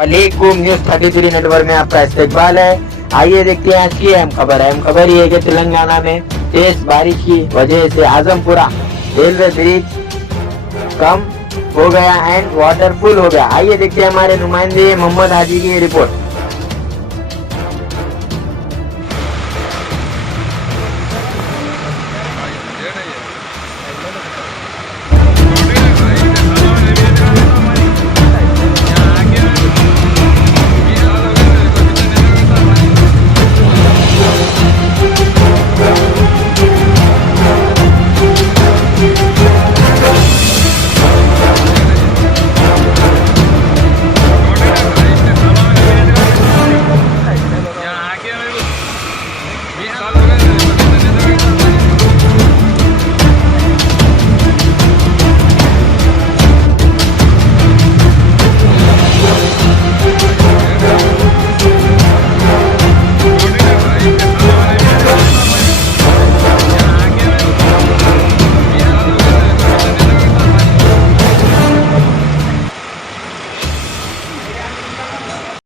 वालेकुम news 33 network में आपका इस्तकबाल है। आइए देखते हैं आज की अहम खबर। अहम खबर ये है कि तेलंगाना में तेज बारिश की वजह से आजमपुरा रेलवे ब्रिज कम हो गया एंड वाटर फुल हो गया। आइए देखते हैं हमारे नुमाइंदे मोहम्मद हाजी की रिपोर्ट।